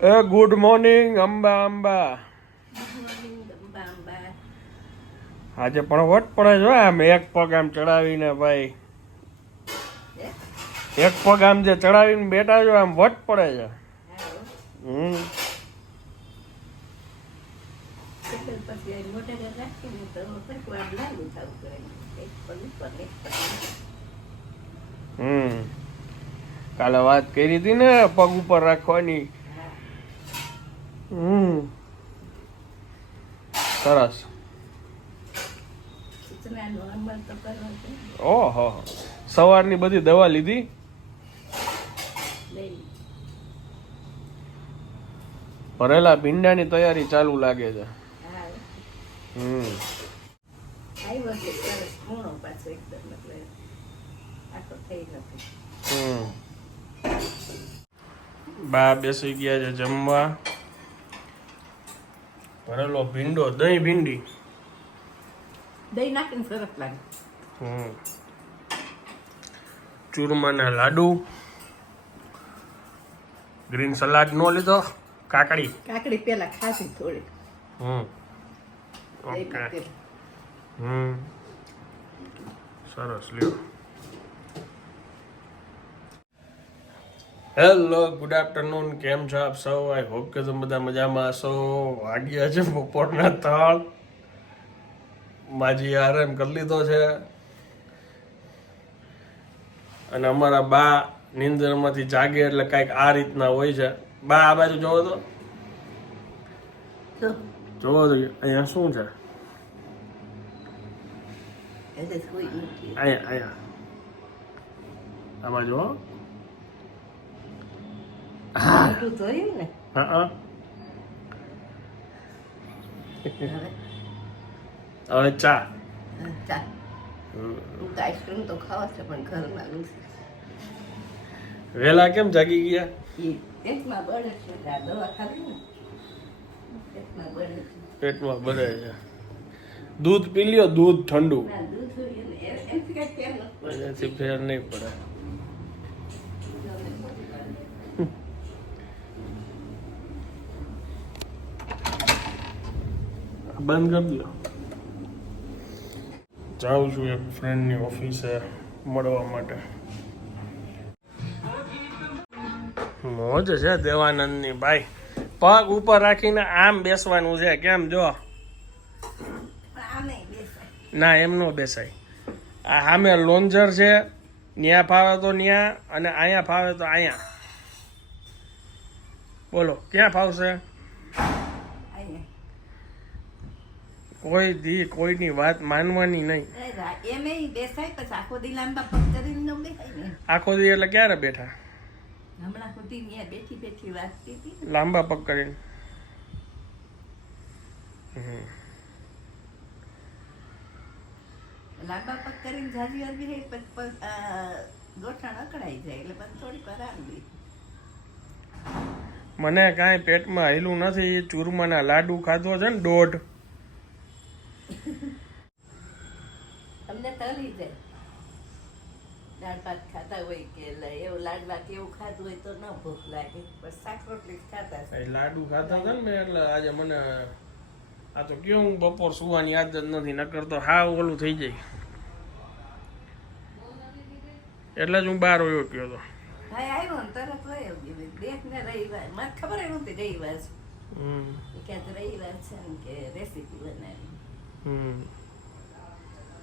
એ good morning Amba Amba. આજે પણ વટ પડે છે આમ, એક પગ આમ ચડાવીને ભાઈ. એક પગ આમ જે ચડાવીને બેઠા છો, આમ વટ પડે છે. હમ. હમ. કાલે વાત કરી હતી ને પગ ઉપર રાખવાની. હમ. સરસ. ઓહો. સવારની બધી દવા લીધી? ભરેલા ભીંડાની તૈયારી ચાલુ લાગે છે. હમ. બા બેસી ગયા છે જમવા. ભરેલો ભીંડો દહીં ભીંડી. દહીં નાખીને સરસ લાગે. હમ. ચૂરમાના લાડુ. ગ્રીન સલાડ નો લીધો કાકડી. કાકડી પેલા ખાધી થોડી. હમ. ઓકે. હમ. સરસ લ્યો. હેલો ગુડ આફ્ટરનૂન કેમ છો આપ સૌ? આઈ હોપ કે તમે બધા મજામાં હશો. વાગ્યા છે બપોરના ત્રણ. માજી આરામ કરી લીધો છે. અને અમારા બા નીંદરમાંથી જાગે એટલે કાંઈક આ રીતના હોય છે. બા આ બાજુ જોવો તો. જોવો તો અહીંયા શું છે? અહીંયા અહીંયા. આમાં જો મોઢું ધોયું ને હા હા હવે ચા તો આઈસ્ક્રીમ તો ખાવા છે પણ ઘર નથી વેલા કેમ જાગી ગયા પેટમાં બળે છે દવા ખાધી ને પેટમાં બળે છે પેટમાં ભરે છે દૂધ પી લ્યો દૂધ ઠંડુ. એનાથી ફેર નહીં પડે બંધ કરી દો. જાઉં છું એક ફ્રેન્ડની ઓફિસે મળવા માટે. મોજ છે દેવાનંદની, ભાઈ. પગ ઉપર રાખીને આમ બેસવાનું છે, કેમ જો? ના, એમ નો બેસાય. આ સામે લોન્જર છે, ન્યા ફાવે તો ન્યા અને અહીંયા ફાવે તો અહીંયા. બોલો, ક્યાં ફાવશે અહીંયા કોઈ દી કોઈની વાત માનવાની નહીં. આખો દી એટલે ક્યારે બેઠા? લાંબા પગ કરીને લાંબા પગ કરીને જાજી પગ ગોઠણ અકળાઈ જાય એટલે પછી થોડીક વાર આમ મને કાંઈ પેટમાં હેલું નથી ચૂરમાના લાડુ ખાધો છે ને દોઢ. તળી જાય દાળ ભાત ખાતા હોય કે એવું લાડવા કે એવું ખાધું હોય તો ન ભૂખ લાગે. પણ શાક રોટલી ખાતા છે. લાડુ ખાતા હતા ને એટલે આજે મને આ તો કેવું બપોર સુવાની આદત નથી નકર તો હા ઓલું થઈ જાય. એટલે જ હું બહાર આવ્યો ગયો હતો. ભાઈ આવ્યો ને તરત હોય દેખ ને રવિવાર મને ખબર એ નહોતી રવિવાર છે. હમ. એ કે આજે રવિવાર છે ને કે રેસીપી બનાવી. હમ.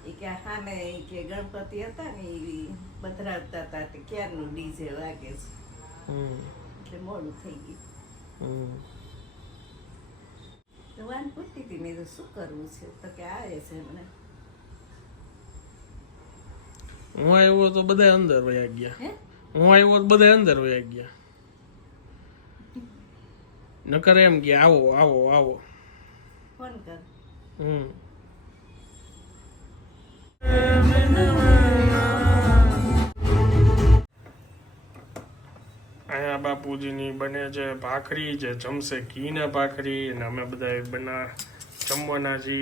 એ કે સામે એ કે ગણપતિ હતા ને એ પધરાવતા હતા તે ક્યારનું ડીજે વાગે છે? હમ. એટલે મોડું થઈ ગયું. તો વાન પૂછતી હતી મેં તો શું કરવું છે? તો કે આવે છે મને હું આવ્યો તો બધા અંદર વયા ગયા. હે? હું આવ્યો તો બધા અંદર વયા ગયા. નકર એમ કે આવો આવો આવો. ફોન કર. હમ. બાપુજીની બને છે ભાખરી જે જમશે ઘીને ભાખરી અને અમે બધા બના જમવાના જે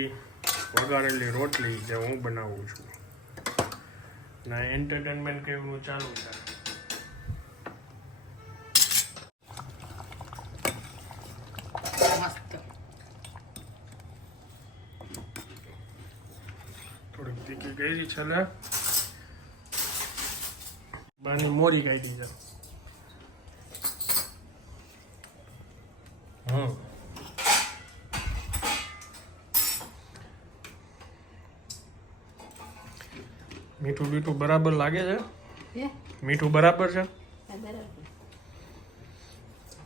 વગાડેલી રોટલી જે હું બનાવું છું. ના એન્ટરટેનમેન્ટ કેવું ચાલુ છે? થોડીક તીખી ગઈ છે ને બાની મોરી કાઢી જાય મીઠું બીઠું બરાબર લાગે છે? મીઠું બરાબર છે?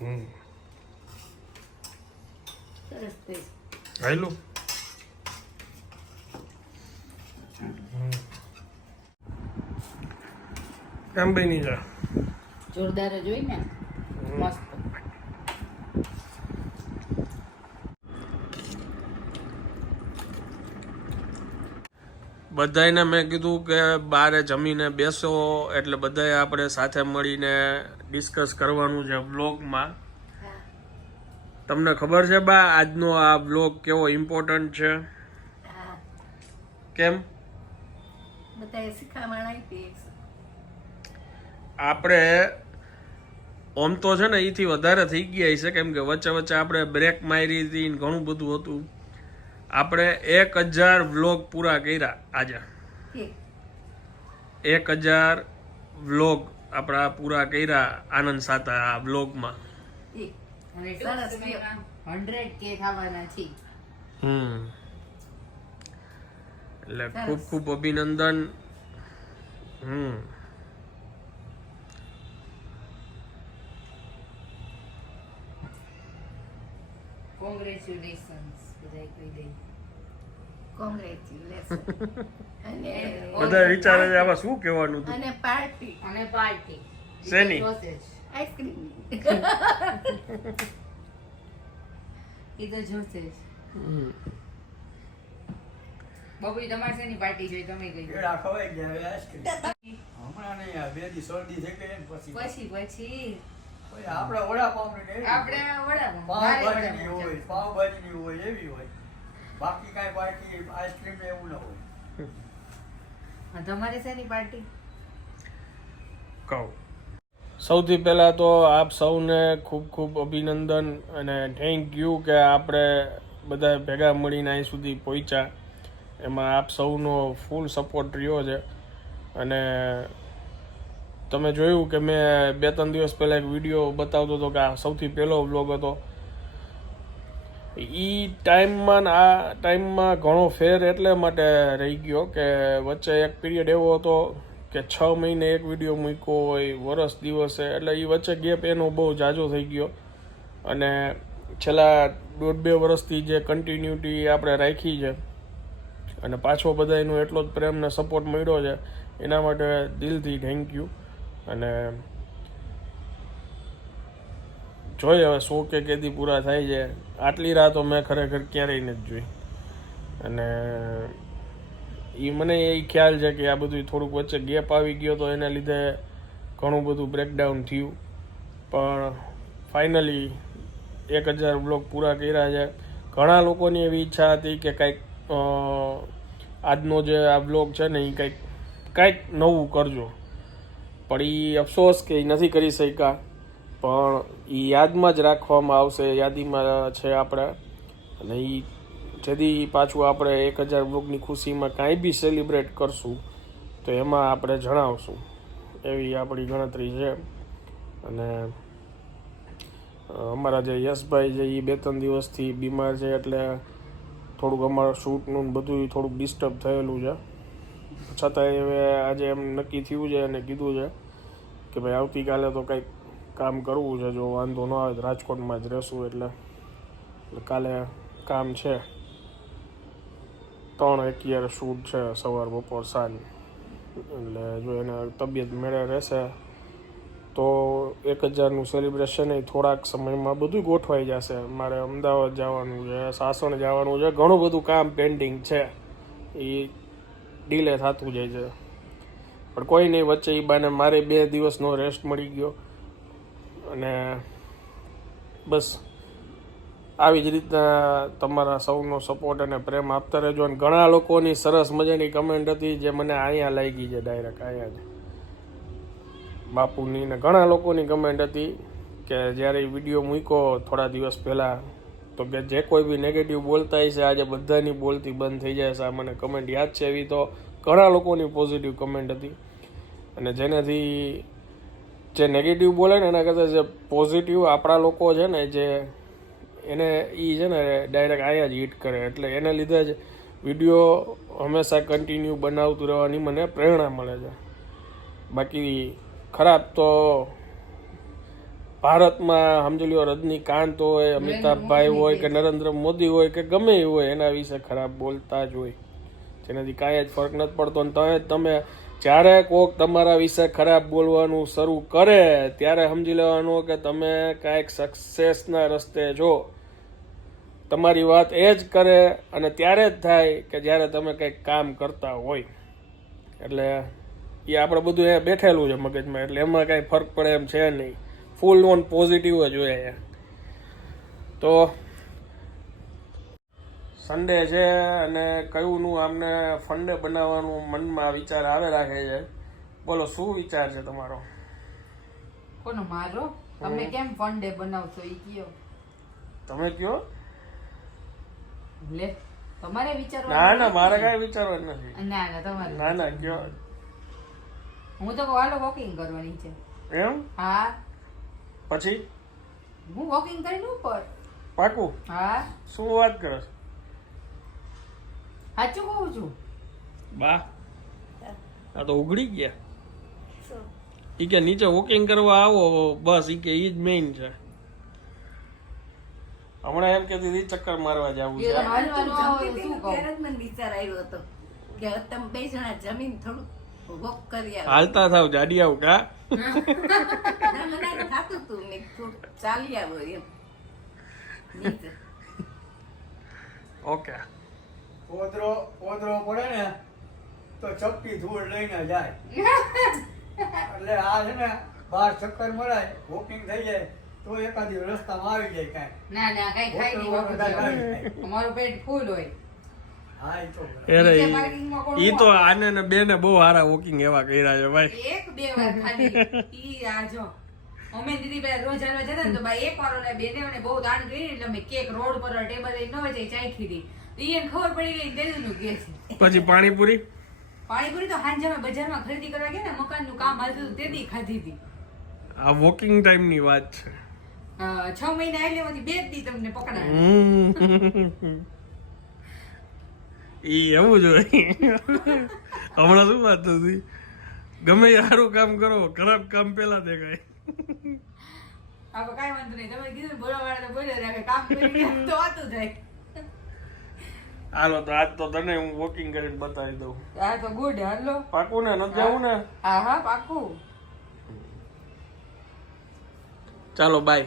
હમ. હાયલું કેમ બની જા જોરદાર જોઈ ને. મસ્ત. બધાને મેં કીધું કે બારે જમીને બેસો એટલે બધાએ આપણે સાથે મળીને ડિસ્કસ કરવાનું છે વ્લોગમાં તમને ખબર છે બા આજનો આ વ્લોગ કેવો ઇમ્પોર્ટન્ટ છે? કેમ? આપણે ઓમ તો છે ને એથી વધારે થઈ ગયા છે કેમ કે વચ્ચે વચ્ચે આપણે બ્રેક મારી હતી ઘણું બધું હતું. આપણે એક હજાર વ્લોગ પૂરા કર્યા આજે. એક હજાર વ્લોગ આપણા પૂરા કર્યા આનંદ સાતા આ વ્લોગમાં. હમ. એટલે ખૂબ ખૂબ અભિનંદન. હમ. કોંગ્રેચ્યુલેશન્સ બધાય કહી દે કોંગ્રેચ્યુલેશન અને બધા વિચારે છે આમાં શું કહેવાનું હતું? અને પાર્ટી અને પાર્ટી શેની? આઈસ્ક્રીમ એ તો જોશે જ તમારે શેની પાર્ટી જોઈ તમે કહી પેડા ખવાઈ ગયા આઈસ્ક્રીમ હમણાં નહીં આ બે દી શરદી થઈ ગઈ પછી પછી પછી પછી. આપણે વડાપાવ આપણે વડાપાવ મારે પાવભાજીની વડાપાવ હોય પાવભાજીની હોય એવી હોય. બાકી કાંઈ પાર્ટી આઈસ્ક્રીમ એવું ન હોય. હા, શેની પાર્ટી? કહું. સૌથી પહેલાં તો આપ સૌને ખૂબ ખૂબ અભિનંદન અને થેન્ક યુ કે આપણે બધા ભેગા મળીને અહીં સુધી પહોંચ્યા. એમાં આપ સૌનો ફૂલ સપોર્ટ રહ્યો છે. અને તમે જોયું કે મેં બે ત્રણ દિવસ પહેલાં એક વીડિયો બતાવતો હતો કે આ સૌથી પહેલો વ્લોગ હતો. એ ટાઈમમાં આ ટાઈમમાં ઘણો ફેર એટલે માટે રહી ગયો કે વચ્ચે એક પીરિયડ એવો હતો કે છ મહિને એક વીડિયો મૂક્યો હોય, વરસ દિવસે, એટલે એ વચ્ચે ગેપ એનો બહુ જાજો થઈ ગયો. અને છેલ્લા દોઢ બે વર્ષથી જે કન્ટિન્યુટી આપણે રાખી છે અને પાછો બધા એનો એટલો જ પ્રેમ ને સપોર્ટ મળ્યો છે, એના માટે દિલથી થેન્ક યુ અને જોઈએ હવે સો કે કેદી પૂરા થાય છે. આટલી રાતો મેં ખરેખર ક્યારેય નથી જોઈ. અને એ મને એ ખ્યાલ છે કે આ બધું થોડુંક વચ્ચે ગેપ આવી ગયો તો એના લીધે ઘણું બધું બ્રેકડાઉન થયું. પણ ફાઇનલી એક હજાર બ્લોક પૂરા કર્યા છે. ઘણા લોકોની એવી ઈચ્છા હતી કે કંઈક આજનો જે આ બ્લોગ છે ને એ કંઈક કંઈક નવું કરજો. પણ એ અફસોસ કે એ નથી કરી શક્યા. પણ એ યાદમાં જ રાખવામાં આવશે, યાદીમાં છે આપણે. અને એ જેથી પાછું આપણે એક હજાર વૃગની ખુશીમાં કાંઈ બી સેલિબ્રેટ કરશું, તો એમાં આપણે જણાવશું. એવી આપણી ગણતરી છે. અને અમારા જે યશભાઈ છે એ બે ત્રણ દિવસથી બીમાર છે એટલે થોડુંક અમારું શૂટનું બધું થોડુંક ડિસ્ટર્બ થયેલું છે. છતાંય હવે આજે એમ નક્કી થયું છે અને કીધું છે કે ભાઈ આવતીકાલે તો કંઈક કામ કરવું છે, જો વાંધો ન આવે તો રાજકોટમાં જ રહેશું એટલે એટલે કાલે કામ છે. ત્રણ અગિયાર શૂટ છે સવાર, બપોર, સાંજ. એટલે જો એને તબિયત મેળે રહેશે, તો એક હજારનું સેલિબ્રેશન એ થોડાક સમયમાં બધું ગોઠવાઈ જશે. મારે અમદાવાદ જવાનું છે, સાસણ જવાનું છે, ઘણું બધું કામ પેન્ડિંગ છે. એ ડીલે થતું જાય છે. પણ કોઈ નહીં, વચ્ચે એ બાને મારે બે દિવસનો રેસ્ટ મળી ગયો. અને બસ, આવી જ રીતના તમારા સૌનો સપોર્ટ અને પ્રેમ આપતા રહેજો. અને ઘણા લોકોની સરસ મજાની કમેન્ટ હતી જે મને અહીંયા લાગી છે ડાયરેક્ટ અહીંયા જ. બાપુની ને ઘણા લોકોની કમેન્ટ હતી કે જ્યારે વીડિયો મૂક્યો થોડા દિવસ પહેલાં તો કે જે કોઈ બી નેગેટિવ બોલતા હશે, આજે બધાની બોલતી બંધ થઈ જાય છે. મને કમેન્ટ યાદ છે એવી તો ઘણા લોકોની પોઝિટિવ કમેન્ટ હતી. અને જેનાથી જે નેગેટિવ બોલે ને, એના કરતાં જે પોઝિટિવ આપણા લોકો છે ને, જે એને એ છે ને ડાયરેક્ટ આયા જ હિટ કરે. એટલે એને લીધે જ વીડિયો હંમેશા કન્ટિન્યુ બનાવતું રહેવાની મને પ્રેરણા મળે છે. બાકી ખરાબ તો ભારતમાં સમજી લ્યો રજનીકાંત હોય અમિતાભભાઈ હોય કે નરેન્દ્ર મોદી હોય કે ગમે એ હોય એના વિશે ખરાબ બોલતા જ હોય. જેનાથી કાંઈ જ ફરક નથી પડતો. અને તમે તમે જ્યારે કોક તમારા વિશે ખરાબ બોલવાનું શરૂ કરે ત્યારે સમજી લેવાનું કે તમે કાંઈક સક્સેસના રસ્તે છો તમારી વાત એ જ કરે અને ત્યારે જ થાય કે જ્યારે તમે કંઈક કામ કરતા હોય. એટલે એ આપણે બધું એ બેઠેલું છે મગજમાં. એટલે એમાં કાંઈ ફરક પડે એમ છે નહીં. ફૂલ ઓન પોઝિટિવ જ હોય છે. તો સન્ડે છે અને કયુંનું આમને ફંડે બનાવવાનું મનમાં વિચાર આવે રાખે છે. બોલો શું વિચાર છે તમારો? કોનો મારો? તમે કેમ ફંડે બનાવશો ઈ કયો? તમે કયો? લે તમારે વિચારવાનું ના ના. મારે કાંઈ વિચારવાનું નથી. ના ના તમારે ના ના કયો? હું તો હાલો વોકિંગ કરવાની છે. એમ? હા. પછી? હું વોકિંગ કરીને ઉપર. પાકું? હા. શું વાત કરો છો? સાચું કહું છું. બા આ તો ઉઘડી ગયા. એ કે નીચે વોકિંગ કરવા આવો બસ ઈ કે ઈ જ મેઇન છે. હમણાં એમ કેતી હતી ચક્કર મારવા જવું છે. હાલવાનું આવે શું કહું? વિચાર આવ્યો હતો કે તમે બે જણા જમીન થોડું વોક કરી હાલતા થાવ જાડી આવું કા? ના, થાતું થોડું ચાલી આવો એમ. ઓકે. ઓદરો ઓદરો પડે ને તો ચપટી ધૂળ લઈને જાય. એટલે આ છે ને બાર ચક્કર મરાય વોકિંગ થઈ જાય તો એકાદી રસ્તામાં આવી જાય કાંઈ. ના ના કઈ ખાઈ નહીં. અમારું પેટ ફૂલ હોય. અરે ઈ- તો આને ને બેને બહુ સારા વોકિંગ એવા કર્યા છે ભાઈ. એક બે વાર ખાલી. ઈ આ જો અમે દીદી પેલા રોજ હાલવા જતા ને તો ભાઈ એક વાર ઓલા બેને મને બહુ દાન કરી એટલે અમે કેક રોડ પર ટેબલ લઈને ન જાય ચાખી હતી ઈ એને ખબર પડી ગઈ તેનું કે છે. પછી પાણીપુરી? પાણીપુરી તો હાંજે અમે બજારમાં ખરીદી કરવા ગયા ને મકાનનું કામ હાલતું હતું તેથી ખાધી હતી આ વોકિંગ ટાઈમની વાત છે. છ મહિના એટલે બે જ દી તમને પકડાય. ઈ એવું જ હોય. હમણાં શું વાત હતી ગમે સારું કામ કરો ખરાબ કામ પેલા દેખાય. આપણે કાંઈ વાંધો નહીં. તમે કીધું બોલવા તો બોલ્યા રાખે કામ કરી તો વાતું થાય. હાલો તો આજ તો તને હું વોકિંગ કરીને બતાવી દઉં. આ તો ગુડ હાલો. પાકું ને નથી જવું ને? હા હા પાકું. ચાલો બાય.